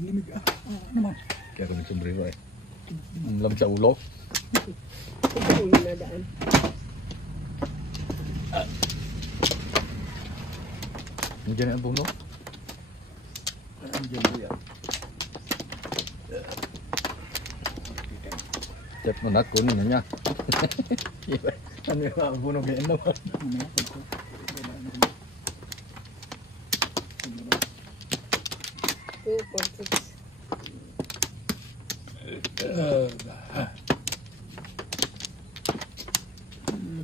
limig naman. Kaya kung nagsombrero eh. Ang lam sa ulo. Ito ulo na daan. Nandiyan na ang puno. Andiyan po yan. Chat mo na, kunin na niya. Ano yung mga puno ganyan naman? Two, four, six.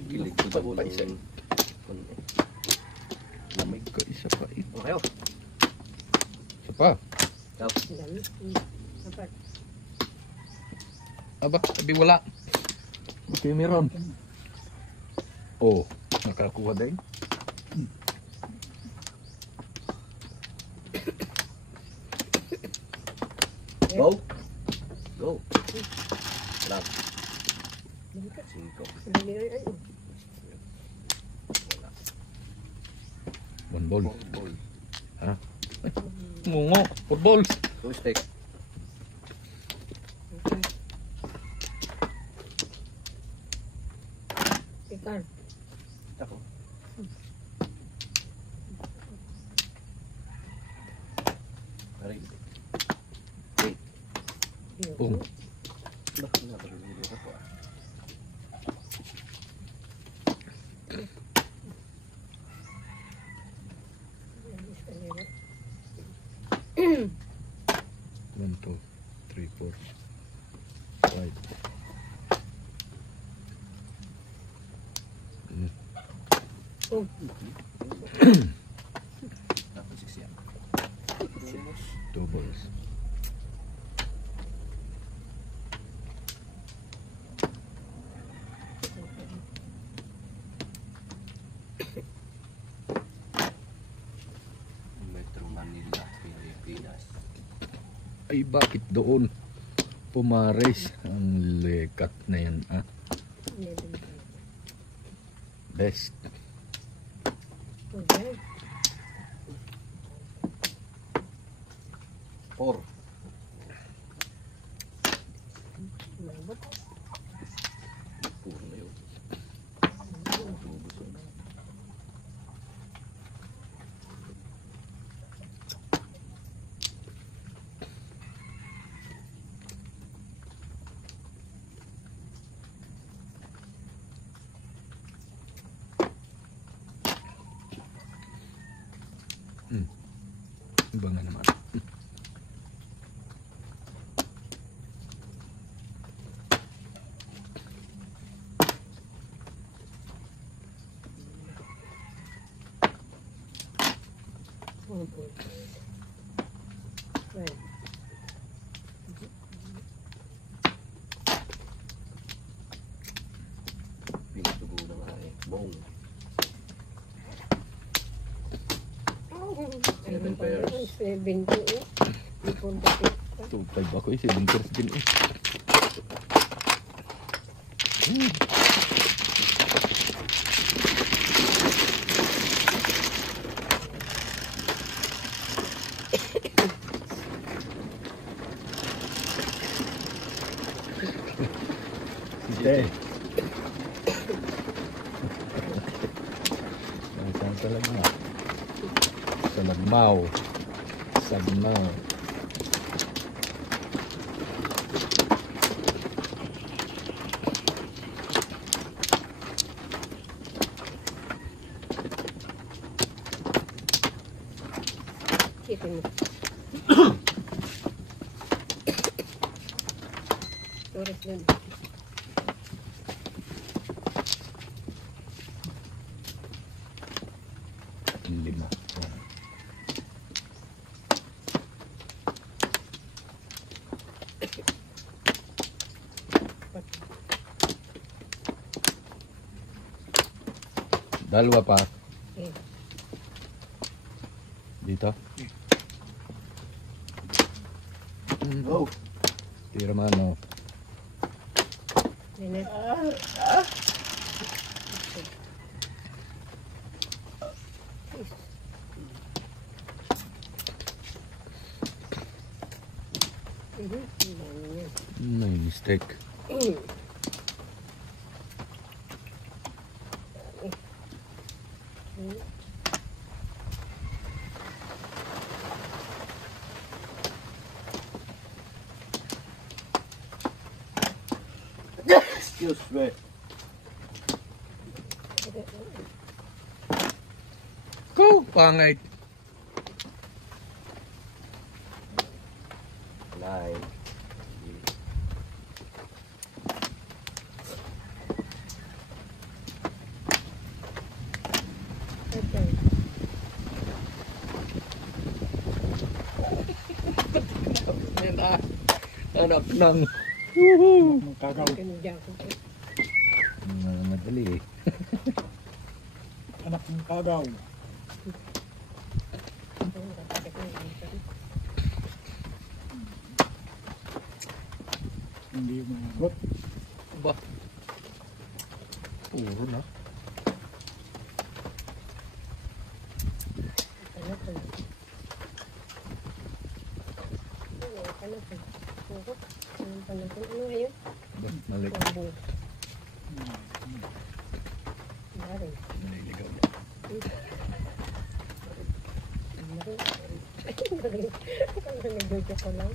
Gilig ko sa bulang. Lamig ka, isa pa eh. Okay oh. Isa pa. Dami. Apat. Aba, sabi wala. Okay, meron. Oh, nakakuha din. Go. Go. Lang. 5. Dali ay ay. One ball. Ball. Ha? Ay, mungo. 4 balls. 2 stick. Okay. Ikan. Ako. Aray. Boom. Bakit na pag-video ko po ah? One, two, three, 4, 5. Oh. Tapos 6 yan. 2 balls. Metro Manila, Pilipinas. Ay, bakit doon pumares ang lekat na yan, ah? Best. Okay. 4. Mabot. Puro na yun. Iba nga naman. One point. Right. Pinatugo na nga eh. Bong. 7 pairs. 7 to eh. Ipon ka pa. 2-5 ako eh, 7 pairs din eh. Sige. Saan sa lagma? Sa lagmaw. Sabnaw. Chicken mo. Torres dun. Lima. Dalawa pa. Okay. Dito. Go. Tira mano. Nene. Ang dami niya. May mistake. Excuse me. Go, pangit. 9. Okay. Yan na. Anak ng... Kagaw. Kanudya ko. Madali eh. Anak ng kagaw. Hindi umagot. Ba? Puro na. Ano ngayon? Ba? Mali. Lambot. Dari. Naliligaw na. Nag-joke ko lang.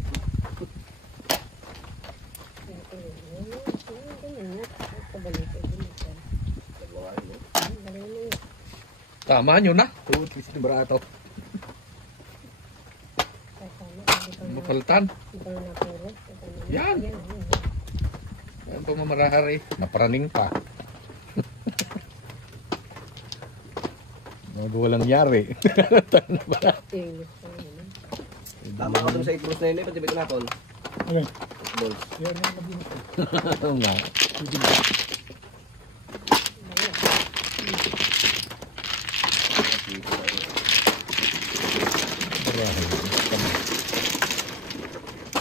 Tama nyo na. Tuwit is ni Barato. Mapalitan. Yan. Yan pa mamarahari. Naparaning pa. Walang yari. Tama ka dun sa ikrus na yun eh. Pati ba tinapon? Alay. Balls. Yan yung mabinot ko. Oo nga.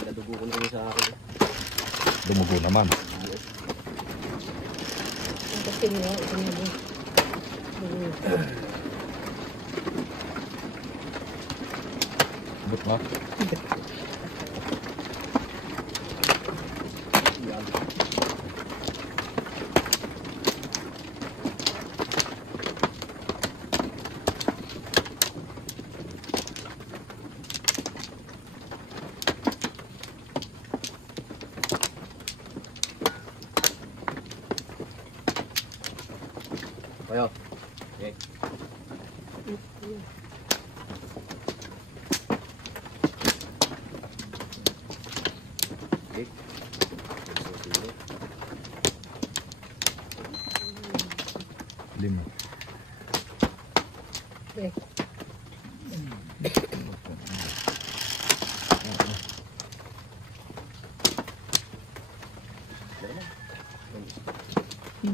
Nadugo ko na rin sa akin. Dumugo naman. But na. Kayo. Okay. Okay. Lima.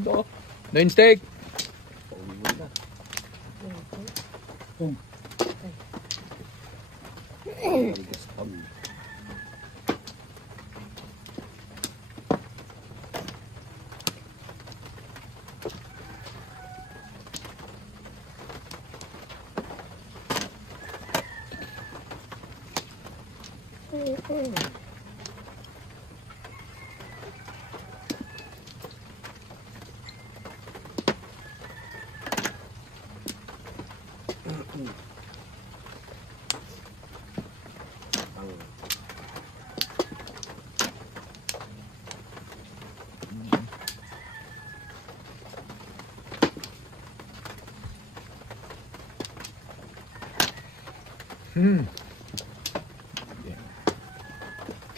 No. No instinct. Pauwi mo na. Kung Maligas kami.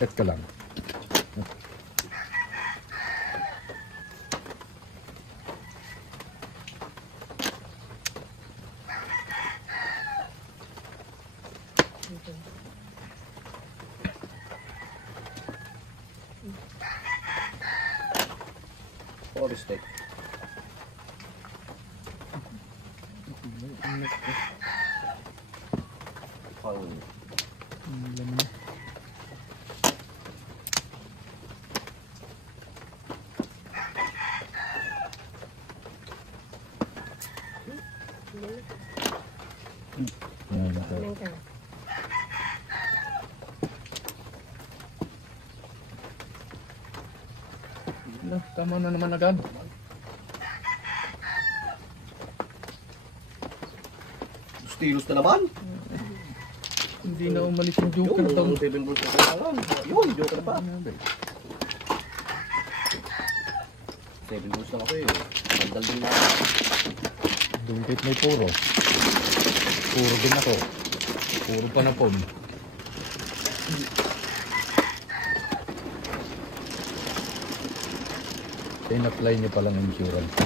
Chat ka lang. Forest Tech. Pang laman. Yan, ito. Tama na naman agad. Stilos na naman. Hindi na umalis yung joker Yun, daw. yung 7 volts na kailangan. Yun, joker na pa. 7 volts lang ako eh. Sandal din na. Dungkit may puro. Puro din ako. Puro pa na pon. In-apply niyo palang insurance.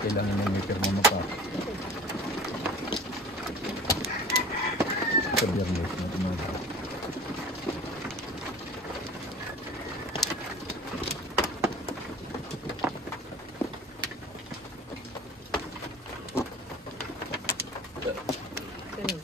Kailangan ng may pirma mo pa. Sa biyernes na tumaga. Ganun.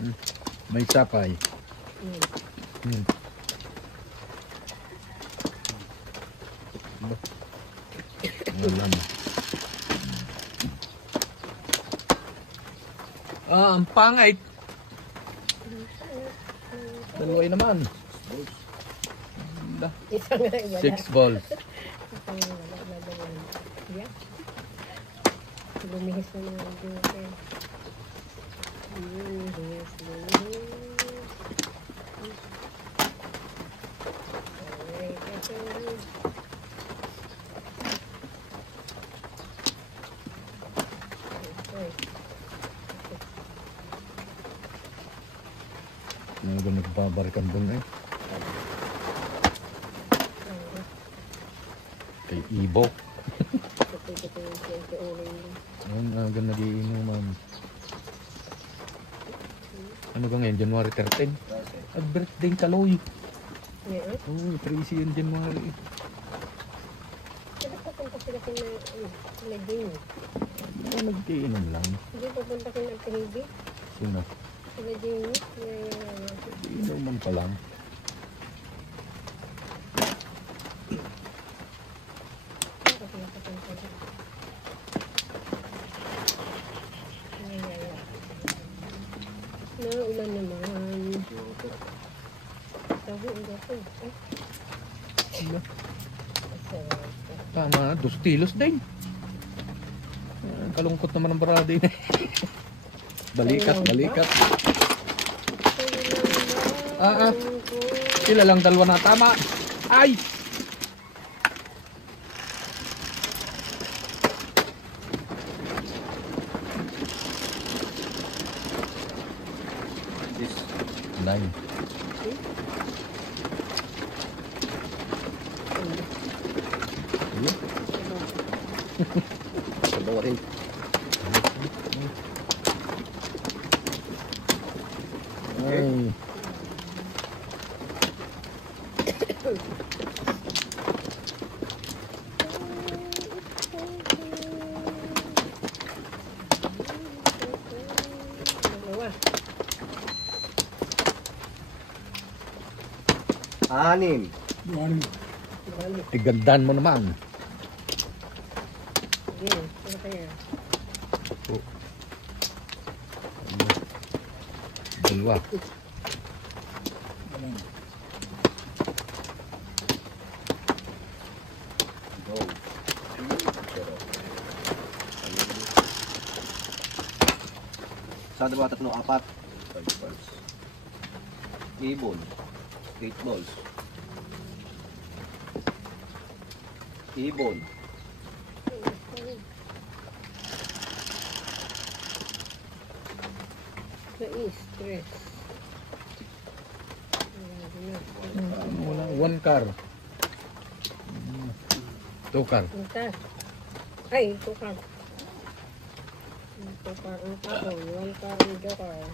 Hmm. May sapay. Hmm. Wala na. Ang pangit. Dalawa naman. Isang nga wala. 6 balls. Isang nga wala. Dalawa. Yeah. Lumihis na mga joker. Lumihis. Alright, okay. Ano ba nagbabarikan doon eh? Kay Ibo. Ang aga nagiinuman. Ano ba ngayon? January 13? At birthday Kaloy. Yeah. Oh, 3 yan January. Kaya papunta sila kina Jimmy. Oh, nagkiinom lang. Hindi papunta kina Tehibi. Sino? Kina Jimmy. Inuman pa lang. Ulan naman. Tahu ang gato. Tama, 2 kilos din. Kalungkot naman ang barada yun. Balikat, balikat. Sila lang dalawa na tama. Ay! This. 9. Sabaw rin. Ay. Anim. Tigandan mo naman. Ano kaya? Dalawa. Go. Sa dalawa, tatlo, 4. 5 balls. Ibon. 8 balls. Ibon. Na-stress. Wala, 1 car. 2 car. Mintas. Ay, tukar. Tukar ang tapon. One car ang joker.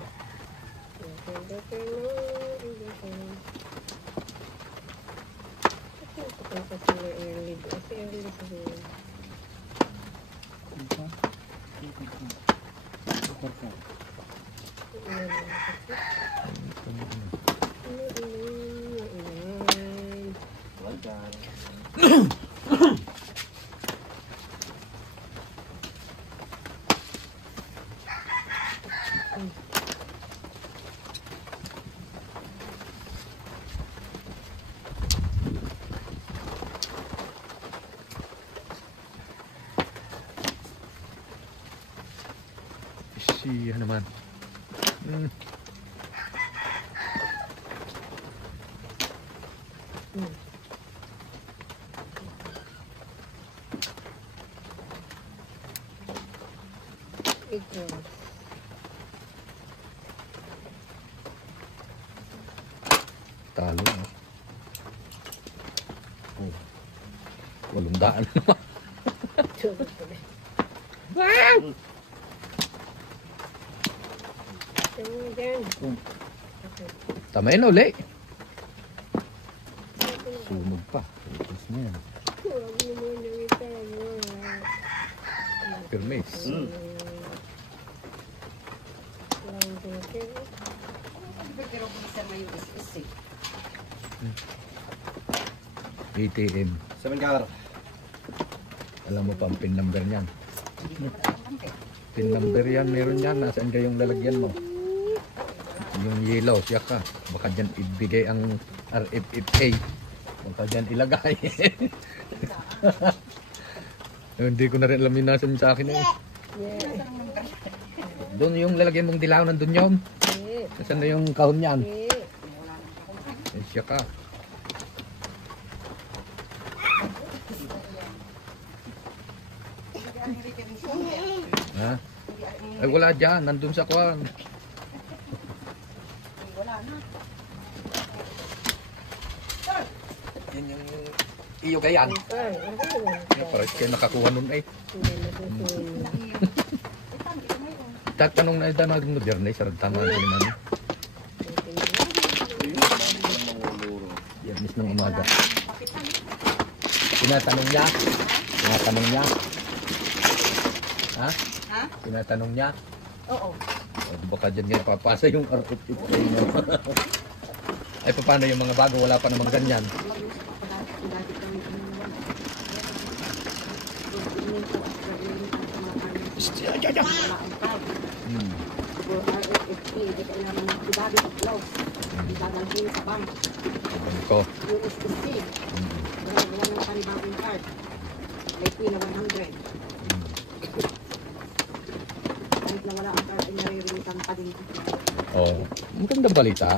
Siya naman. Talo. Oh. 800 naman. Tamayin na uli. Sunog pa. Tapos na yan. Permis. ATM. 7 car. Alam mo pa ang pin number niyan. Pin number yan, meron yan. Nasaan kayong lalagyan mo? Yung yellow, siya ka. Baka dyan ibigay ang RFFA. Baka dyan ilagay. Hindi ko na rin alam yung nasan sa akin eh. Doon yung lalagyan mong dilaw, nandun yun. Nasaan na yung kahon niyan? Siya ka. Ha? Ay wala dyan, nandun sa kwan. Yan yung iyo kayan. Parang kayo nakakuha nun eh. Tatanong na ito na modernize, sarang tama na naman. Yernis ng umaga. Tinatanong niya? Tinatanong niya? Ha? Ha? Tinatanong niya? Oo. Baka dyan nga papasa yung RFFA mo. Ay paano yung mga bago, wala pa namang ganyan. Ko. USSC. Wala ng panibagong card. May fee na 100. Kahit na wala ang card, ay naririlitan pa din. Oh, magandang balita.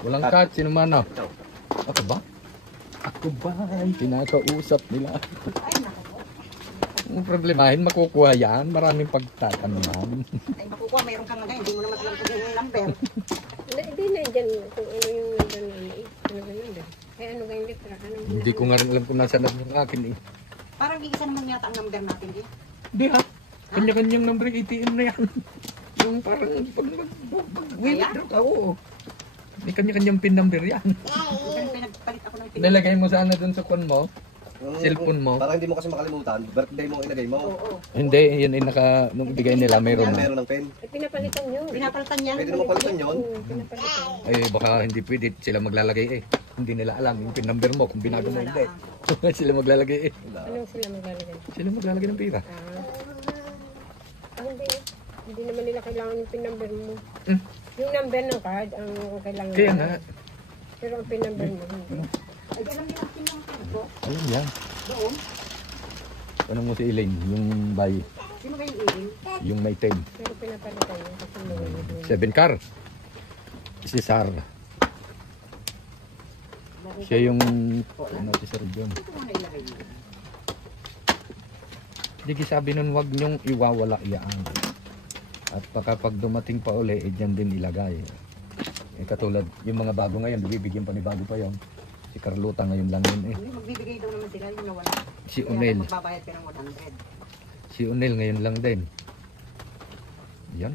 Walang cut, sino man na? Ako ba? Ako ba? Pinakausap nila. Ay, nako. Ang problemahin, makukuha yan. Maraming pagtatanungan. Ay, makukuha, mayroon kang hindi mo naman alam kung yung number. Hindi na dyan kung ano yung number na ano ba number. Kaya ano ba yung letra? Hindi ko nga rin alam kung nasa yung akin eh. Parang isa naman yata ang number natin, di? Hindi ha. Kanya-kanyang number ATM na yan. Yung parang pag mag-withdraw ka, oo. May kanya-kanyang pin number yan. Ganun pinagpalit ako ng pin. Nilagay mo sana dun sa kwan mo. Cellphone mo. Para hindi mo kasi makalimutan, birthday mo ang ilagay mo. Oo. Hindi, yan ay nung ibigay nila, mayroon na. Meron ng pen. Ay, pinapalitan yun. Pinapalitan niya. Pwede naman palitan yun. Pinapalitan. Ay, baka hindi pwede sila maglalagay eh. Hindi nila alam yung pin number mo kung binago mo hindi. Sila maglalagay eh. Anong sila maglalagay? Sila maglalagay ng pira. Hindi. Hindi naman nila kailangan yung pin number mo. Hmm. Yung number ng card ang kailangan. Kaya nga. Pero ang pin number mo, hindi. Ay, alam niyo ang pin ng card ko? Ayun yan. Doon. Ano mo si Elaine, yung bayi, Sino ba yung iling? yung may 10. Pero pinapalitan yun kasi nawala doon. 7 car. Si Sar. Siya yung ano si Sir John. Ito mo nailagay niyo. Hindi sabi nun wag nyong iwawala iyaan. At baka pag dumating pa uli, dyan din ilagay. Eh, katulad, yung mga bago ngayon, bibigyan pa ni bago pa yon. Si Carlota ngayon lang yun eh. Hindi, magbibigay daw naman sila yung nawala. Si Kaya Unel. magbabayad ka ng 100. Si Unel ngayon lang din. Yan.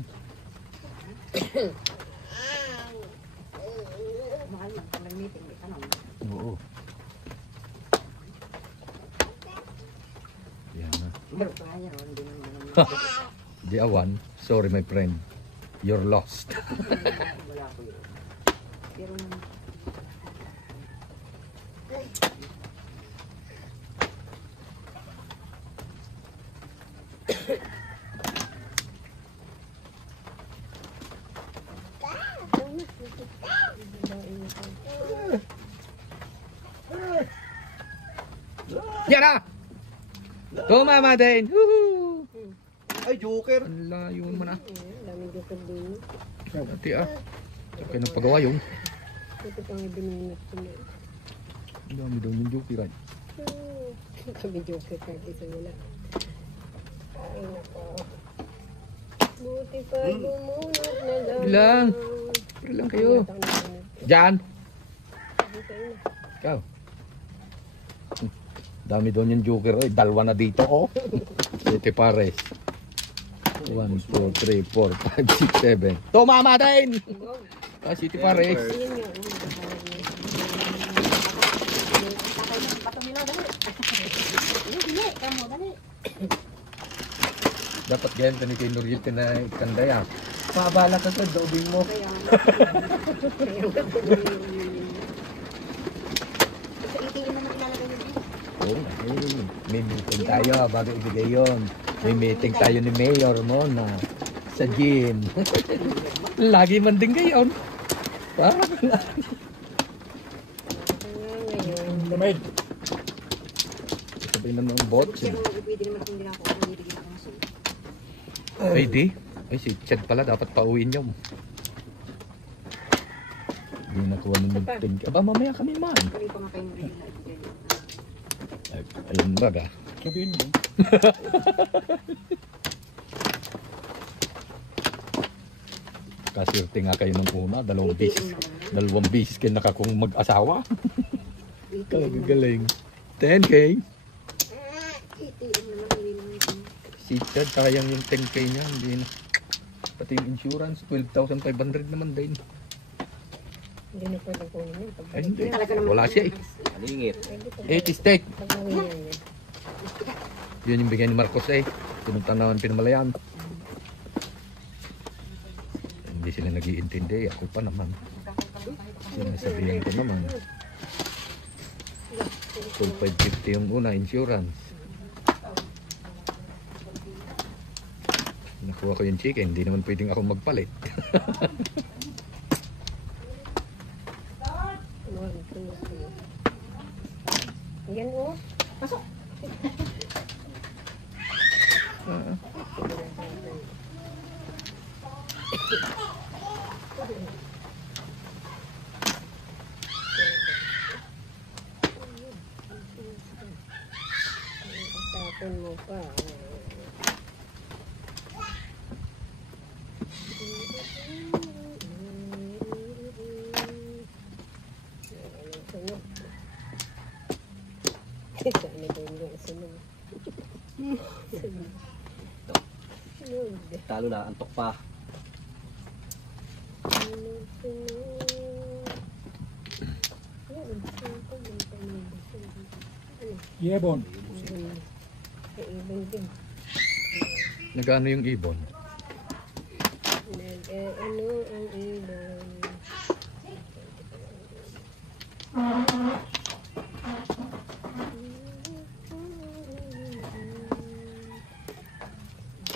Mahal man, pag nag-meeting, di tanong. Oo. Yan na. Pero kaya ron, hindi naman Di awan. Sorry my friend. You're lost. wala ko yun. Pero naman, Yan na! Tumama din! Woohoo! Ay, joker! Ang layo mo na. Ayan, daming joker din. Dati ah. Kaya nagpagawa yun. Ito pang ibinunot ko na. Ang dami daw yung joke right. Kami joker kahit isa wala. Ay, nako. Buti pa bumunot na daw. Bilang. Pero lang kayo. Diyan. Ikaw. Dami doon yung joker. Oy, dalawa na dito oh. Sete pares. 1, 2, 3, 4, 5, 6, 7. Tumama din! Ah, City Pares. Ayun nga. patumilo, dali. Dali, kamo, dali. Dapat ganyan tanitin Nurjit na kandaya. Pabala ka sa dobing mo. Kaya, sa itingin naman ilalagay yun. Oo, may meeting tayo bago ibigay yun. May meeting tayo ni Mayor mo na sa gym. Lagi man din gayon. Parang Lamay. sabihin na ng bot. Pero pwede naman kung ginako, kung bibigyan ako ng suit. Ay di. Ay si Chad pala dapat pauwiin niyo. Hindi nakuha ng meeting. Aba mamaya kami man. Kami pa nga kayo ng regular. Ayun baga. Sabihin mo. Kasirte nga kayo ng una. Dalawang bisis kayo nakakong mag-asawa. Kagagaling. 10K. ATM naman, hindi naman ito. Si Chad, sayang yung 10K niya. Hindi na. Pati yung insurance, 12,500 naman din. Hindi na pwede kunin yun. Pag Ay, hindi. Talaga naman. Wala siya eh. Malingit. 80 steak. pag nawin yan. Yun yung bigay ni Marcos eh. Pinunta naman Pinamalayan. Hindi sila nag-iintindi. Ako pa naman. Sinasabihin ko naman. 12,550 yung una, insurance. Nakuha ko yung chicken. Hindi naman pwedeng ako magpalit. Yan o. Pasok. Tapon mo pa. Sana ba yung sunod? Sunod. Talo na, antok pa. Sunod, sunod. Yebon. Kaibon din. Nagano yung ibon? Nag-ano ang ibon.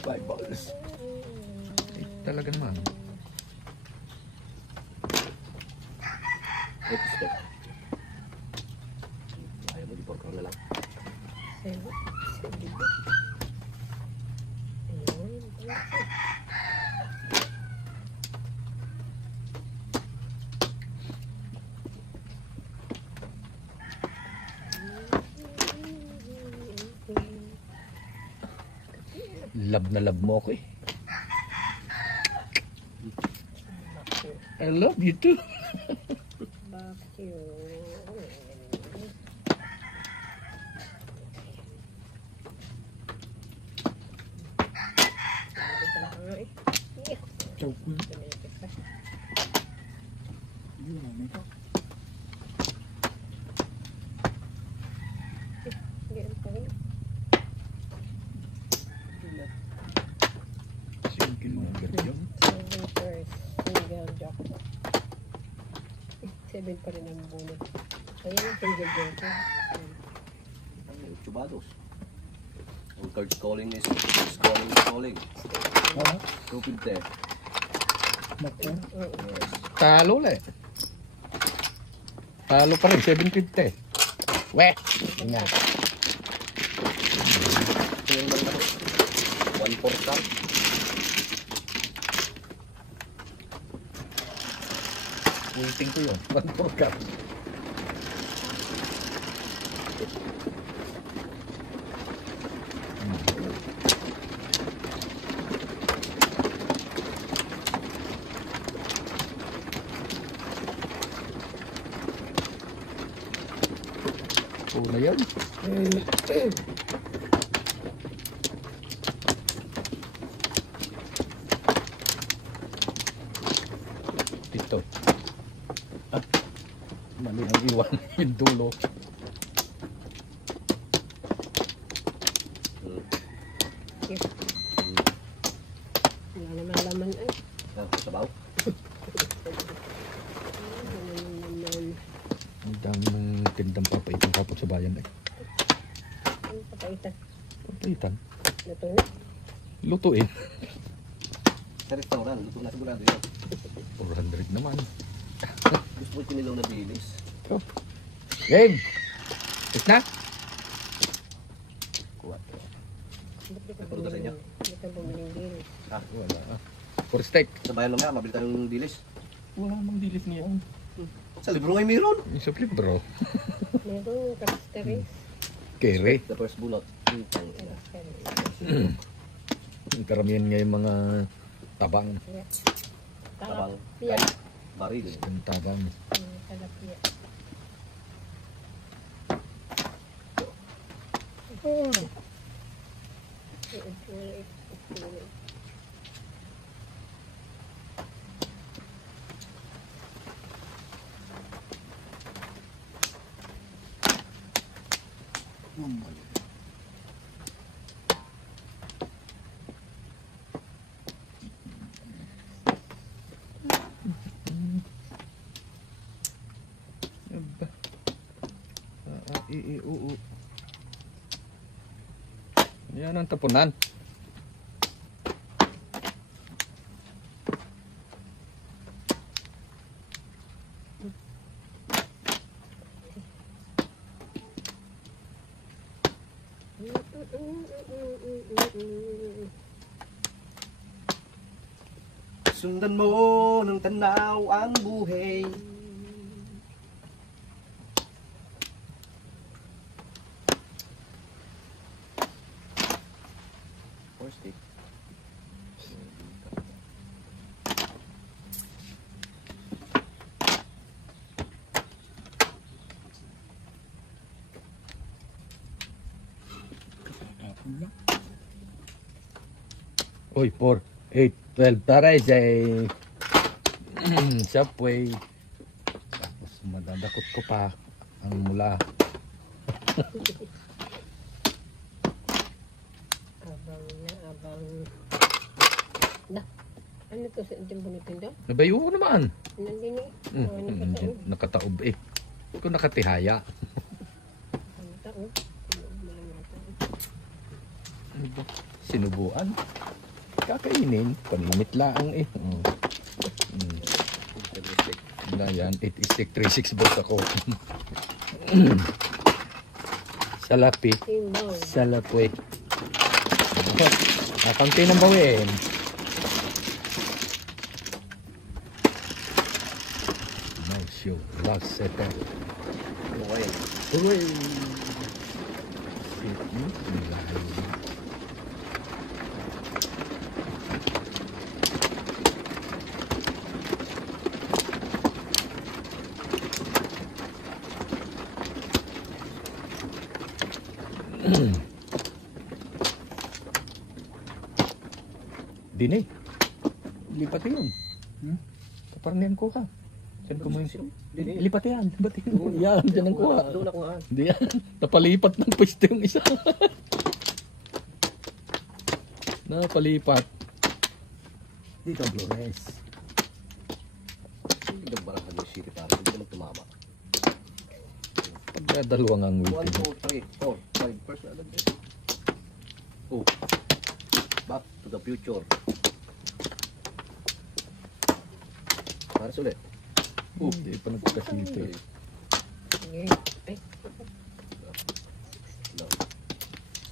Five balls. Eh, talaga naman. Ito step. Ayaw mo di pork na lang. Ayun. Love na love mo ako eh. I love you too. Bakit chục quân. Yêu mà mấy có. Single version. 7 pa rin ang bunot. Kaya yung single dito. Chubados. Ang card's calling is calling. Đó. Stupid there. Naku. Yes. Talo ulit. Talo pa rin, 750. Weh! Nga. Ito yung banda ko. 1/4 cup. Waiting ko yun. 1/4 cup. Na yun. Dito. Ah, mali ang iwan yung dulo. Wala naman laman ay. Sabaw. Wala naman. Ang dami ng tindang papaitang kapot sa bayan eh. Ano papaitan? Papaitan. Ito na. Lutuin. Sa restaurant, luto na sigurado yun. 400 naman. Gusto mo kinilaw na bilis. Oh. Game! Is na? Kuha. Ba't di ka Napulutan sa inyo? Di ka bumiling dito. Wala. For steak. Sa bayan lang mabili tayo ng bilis. Wala namang dilis niya. Sa libro ngay mayroon. Yung sa flip bro. Meron kapisteris. Kere. The first bullet. Kapisteris. Ang karamihan ngayon mga tabang. Tabang. Talapia. Baril. Ang tabang. Talapia. Aba. Oo. Yan ang tapunan. Sundan mo ng tanaw ang buhay. Four stick. Tapon lang. Uy, 4, 8, 12. Taray sa Subway. Tapos madadakot ko pa ang mula. Abang. Na. Ano to sa itim bunutin daw? Nabayo ko naman. Nandini. Nakataob eh. Kung nakatihaya. Ano taon? Ano ba? Sinubuan. Kakainin. Paninit lang eh. Oh. Na yan. 8 stick 3-6 balls ako. Salapi. Timbaw. Salapwe. Kaunti ng bawin. No show. Last setter. Okay. Hooray! Nilayo. Dini. Lipat yun. Hmm? Kaparnihan ko ka. Saan ko mo yung... Dini. Lipat yan. Ba't yun? Yan, dyan ang kuha. Doon ako nga. Hindi yan. Napalipat ng pwesto yung isa. Napalipat. Dito, Flores. Hindi ka barang yung city para. Hindi naman tumama. Pagka dalawang ang 1, waiting. 2, 3, 4, 5. First na agad. Oh. Back to the future. Pares ulit. Hindi pa nagkasito eh. Sige. Ay, No.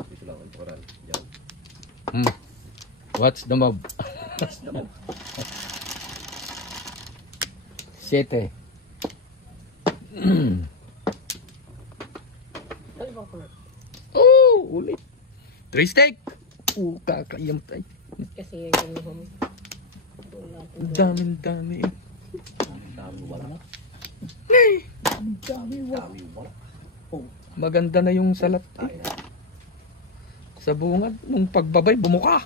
Dito lang ang tukaran. Diyan. What's the mob? Sete. ano ba ko na? Oh, ulit. 3 steak. Kakayam tayo. Kasi yan yung home. Ang dami. Dami wala. Dami wala. Dami wala. Maganda na yung salat eh. Tayo na. Sa bungad, nung pagbabay, bumuka.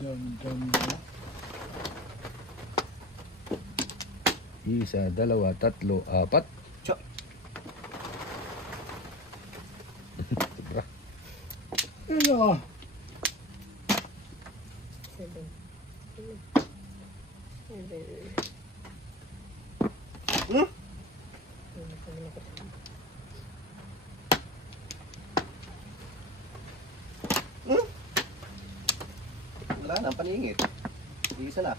Dami wala. Isa, dalawa, tatlo, apat. Chok. Sobra. Ano? 7. 7. Hmm? Wala na, ang paningit. Isa na.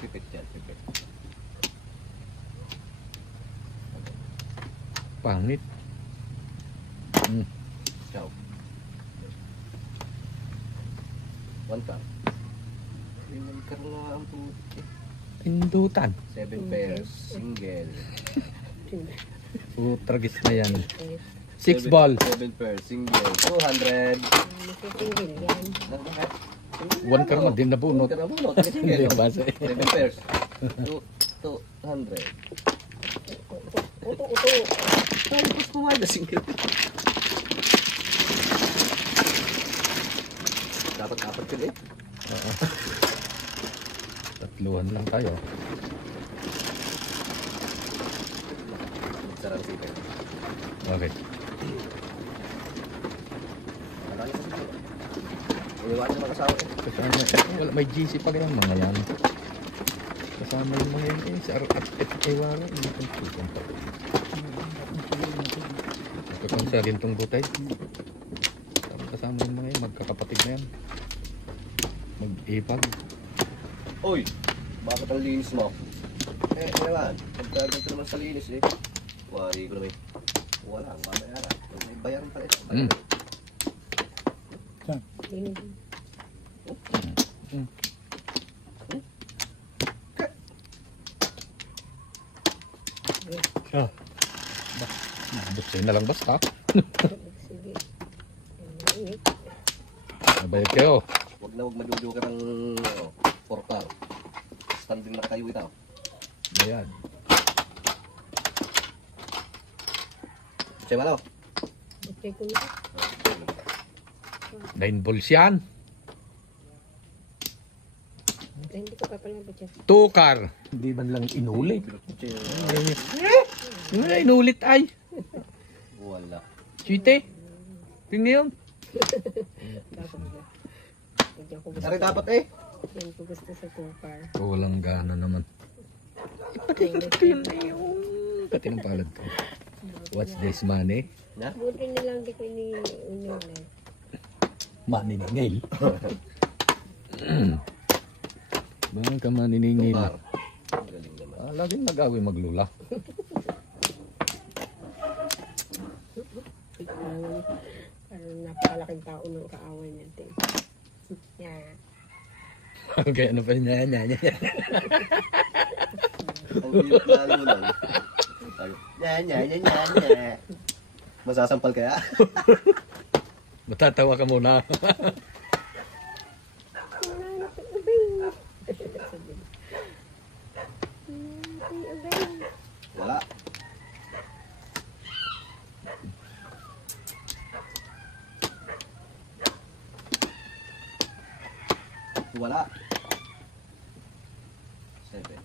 Pipit yan, pipit. Pangit. Ciao. 1 car. 1 car na ang puti. Indutan. 7 pairs, single. Tragis na yan. 6 ball. 7 pairs, single. 200. Masisinggil yan. Bakit? 1 karma din nabunot. One car na bunot. Kasi Hindi single. base. 7 pairs. 200. Uto. Tapos kumain na single. Dapat apat yun eh. Oo. Tatluhan lang tayo. Sarang single. Okay. Malaki sa siguro. Iiwanan sa mga kasama eh. Kasama, wala, may GC pa ganyan mga yan. Kasama yung mga yan eh. Sa at ewan. Kapag sa gintong butay. Kasama yung mga yan. Magkakapatid na yan. Mag-ipag. Uy! Bakit ang linis mo? Naman. Pagkaganto naman sa linis eh. Wari ko naman. Wala, ang babayaran. May bayaran pala ito. Dinigin. Ah. Buksin na lang basta. Sige. Init. Nabayad kayo. Huwag madudugan ng portal. Standing na kayo ito. Ayan. Siya malo. Okay ko na. 9 balls yan. Hindi ko papalabot yan. 2 car. Hindi man lang inulit. Inulit ay. Wala. Chite. Tingnan yun. Dapat na. Hindi ako gusto. Dari dapat eh. Hindi ko gusto sa tukar. Walang gana naman. Ipakikot ko yun na yun. Pati ng palad ko. What's this money? Na? Buti na lang di ko ini-ulit. Maniningil. Bakit ka maniningil? Par. Galing naman. Laging nag-awi maglula. Parang napakalaking tao ng kaaway natin. Yeah. Okay, ano pa niya? Ang hirap lalo mo nun. Nya. Masasampal kaya? Matatawa ka muna. Wala. wala. 7.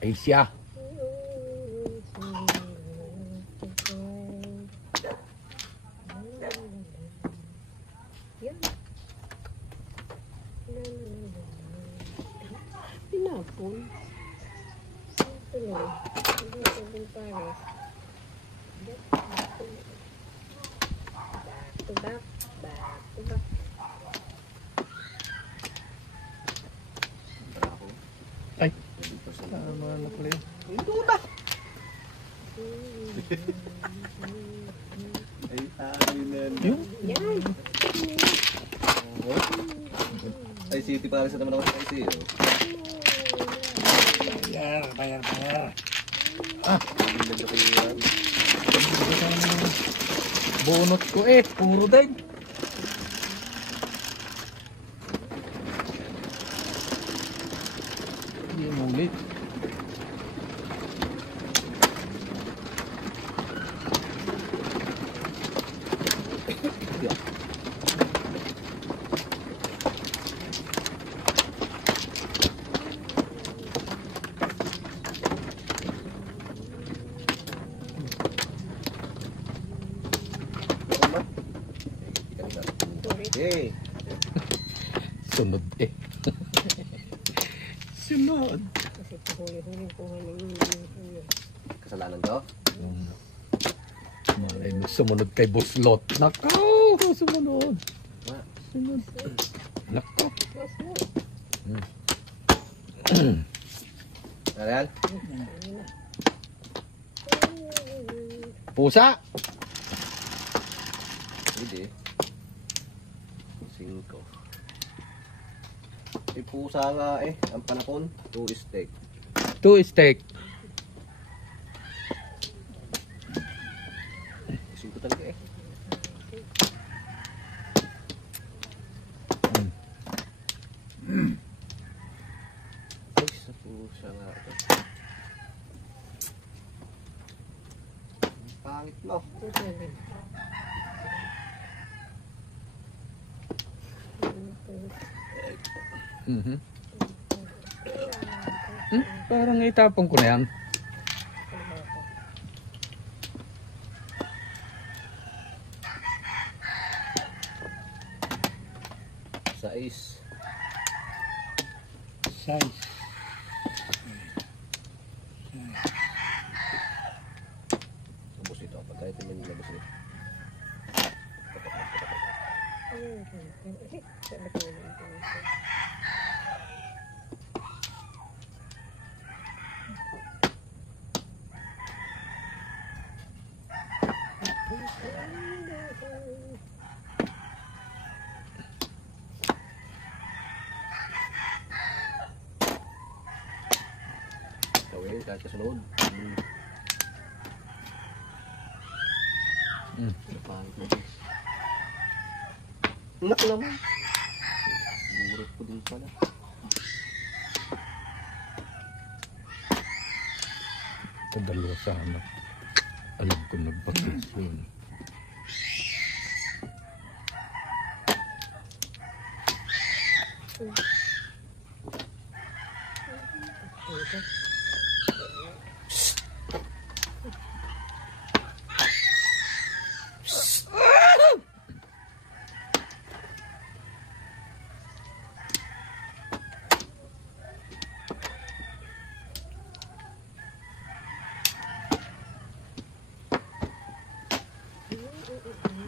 Ay siya. Pinapon. Ito lang. Ito din pares. Back to back. Back to back. Bravo. Ay. 20%. Tama na pala yun. Ay, tayo na. Yung? Yan. Ay, city para sa naman ako sa IC. Bayar, bayar, bayar. Bunot ko eh. Puro din. Hindi mulit. Hey, Sunod eh. Sunod. Kasi huli-huli ko yun. kasalanan ko? Malay mo sumunod kay Buslot. Nakaw! Sumunod. Ah, Sunod. Nakaw. ano yan? Pusa. Hindi. 5. May pusa nga eh. Ang panahon, 2 steak. 2 steak. 5 talaga eh. Ay, sa pusa nga ito. Ang pangit mo. Mhm. Parang itapon ko na yan. Sais. Size. Ubus ito. Pagkaya ito yung labas ito. Gawin kahit kasunod. Napangit mo. Nak naman. Burot ko din pala. Ito dalawa sana. Alam ko nagbakasyon.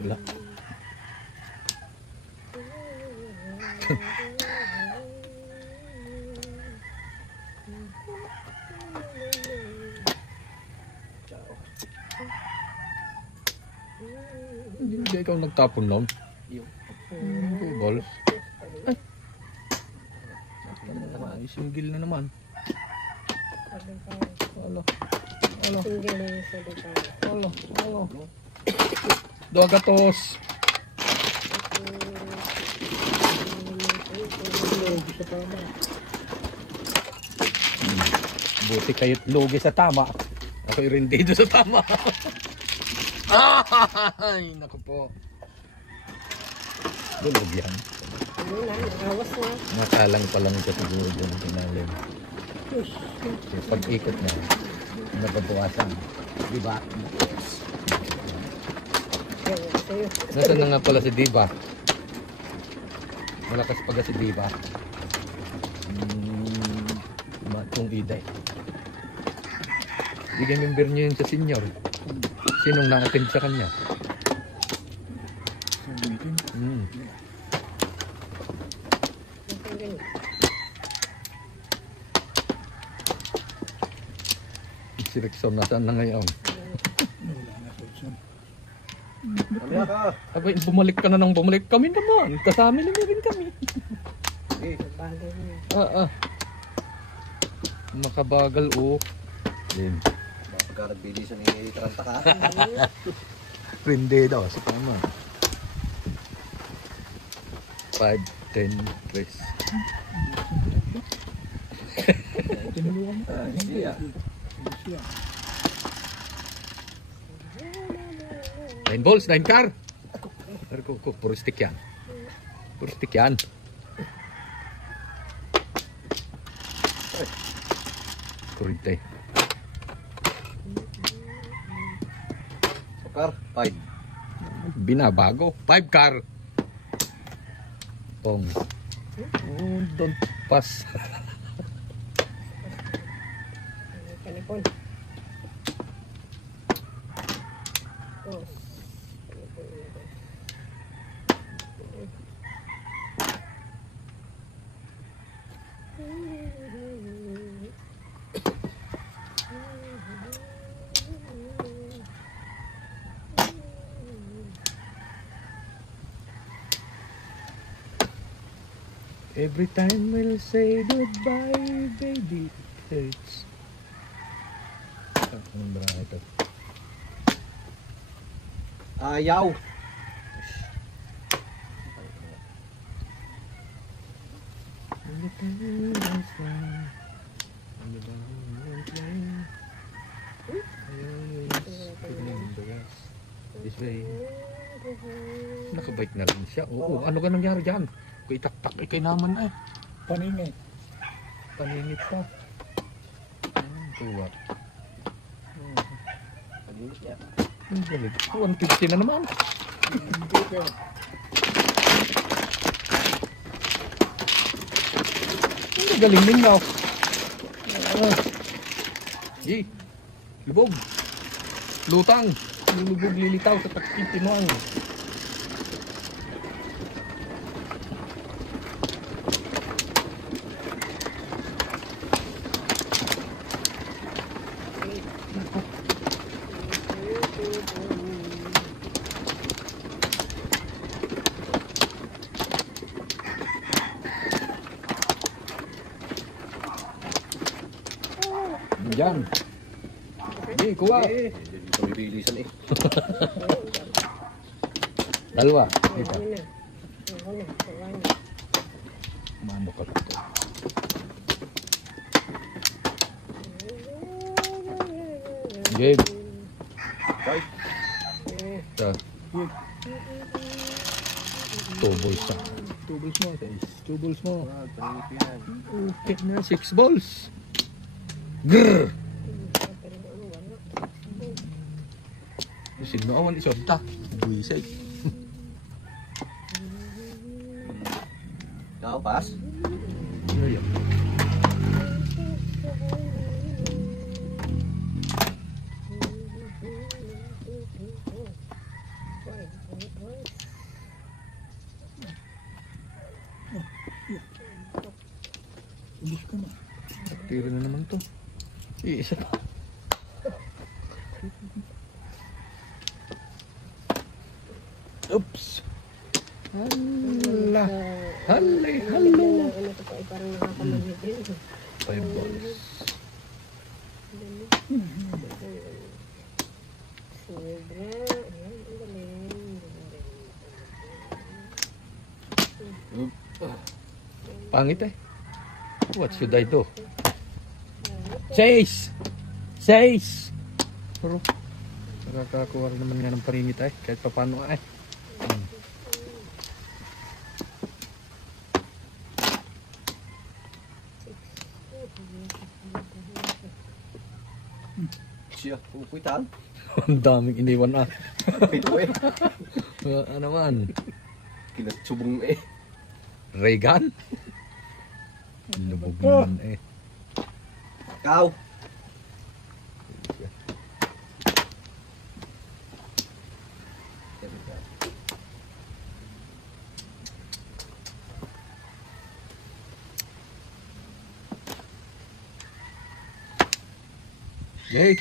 Wala. Hindi ikaw nagtapon lang. Yung. Ball. Ay, singgil na naman. Alo. Alo. Single na yung sa detalye. Alo. Alo. Dogatos. Buti kayo't lugi sa tama. Ako'y rin dito sa tama. Ay, naku po. Dulog yan. Ano na, nakawas na. Makalang pa lang siya siguro dyan sa ilalim. Pag ikot na, nakabukasan. Diba? Sa'yo. Nasaan na nga pala si Diva? Malakas pag si Diva. Matong iday. Bigyan member niyo yun sa senior. Sinong na-attend sa kanya? Si Rexon, nasaan na ngayon? Mamaya ka. Abay, bumalik ka na nang bumalik. Kami naman. Kasama naman rin kami. Eh, Bagay Ah. na. Makabagal, oh. Din. pagka nagbilisan ni Taranta ka. Prinde daw, sa tama. 5, 10, 3. Siya. 9 balls, 9 car. Puro stick yan. Puro stick yan. Kurite. Sokar, 5. Binabago. 5 car. Pong. Oh, don't pass. Kanipon. Dos. Every time we'll say goodbye, baby, it hurts. Anong bara ito? Ayaw. Every time I smile, and the down won't play, I always believe the rest this way. Nakabike na rin siya. Oo, ano ka nangyari dyan? Kung itaktak, kay naman eh. Paningit. Paningit pa. Tuwa. Pag-inis niya. Ang galing. 150 na naman. Ang galing ninyo. Lubog. Lutang. Lulubog lilitaw sa takitinuang. Diyan. Hindi, kuha. Eh, dito may bilisan eh. Dalawa. Ano Dito. na? Ano na? Ano na? Mano ka ito. Gabe. Bye. Ito. Two balls na. Two balls mo, guys. Two balls mo. Okay na, 6 balls. Grrr! Sino awan isonta? Buisay. Ikaw, pass. Ayan. Ulis ka na. Tira na naman to. Isa pa. Oops. Hala. Halay, Ano halo. ano to pa, parang nakakamagid din. 5 balls. Sobra. Ayan, ang galing. Pangit eh. What should I do? 6! 6! Pero, nakakakuha rin naman nga ng paringit eh. Kahit pa paano eh. Siya, pupuitan. Ang daming iniwan ah. Pito eh. Ano man? Kinatsubong eh. Regan? Lubog naman eh. Ikaw. Yay!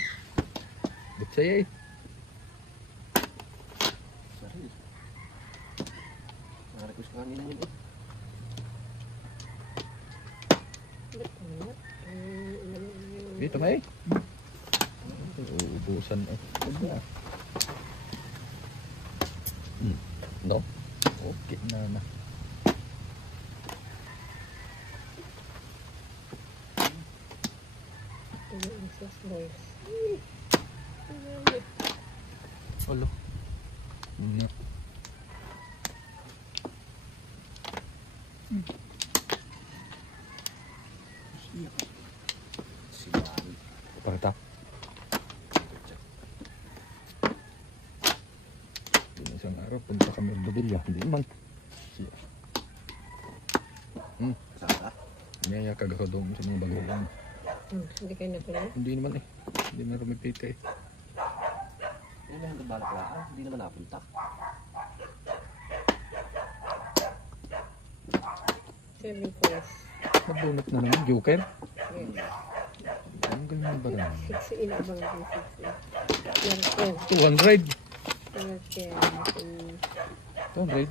Ba't siya yay? Sorry. Nakarequest ko kanina yun eh. Dito may. Uubusan eh. No? Okay na. Alo. Ano? Siyan. Pakita. Isang araw punta kami ng Badilla. Hindi man. Saka. Niyaya kagako doon sa mga bagulang. Hindi kayo natuloy? Hindi naman eh. Hindi na rumipita eh. Hindi na hanggang balak lang. Hindi naman napunta. Seven course. Nabunot na naman. Joker. Ang ganyan ba rin? 6 inabang ang 6. 200. 200.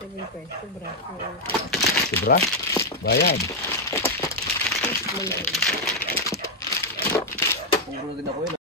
7 course. Sobra. Sobra. Bayad. Puro na din ako yun.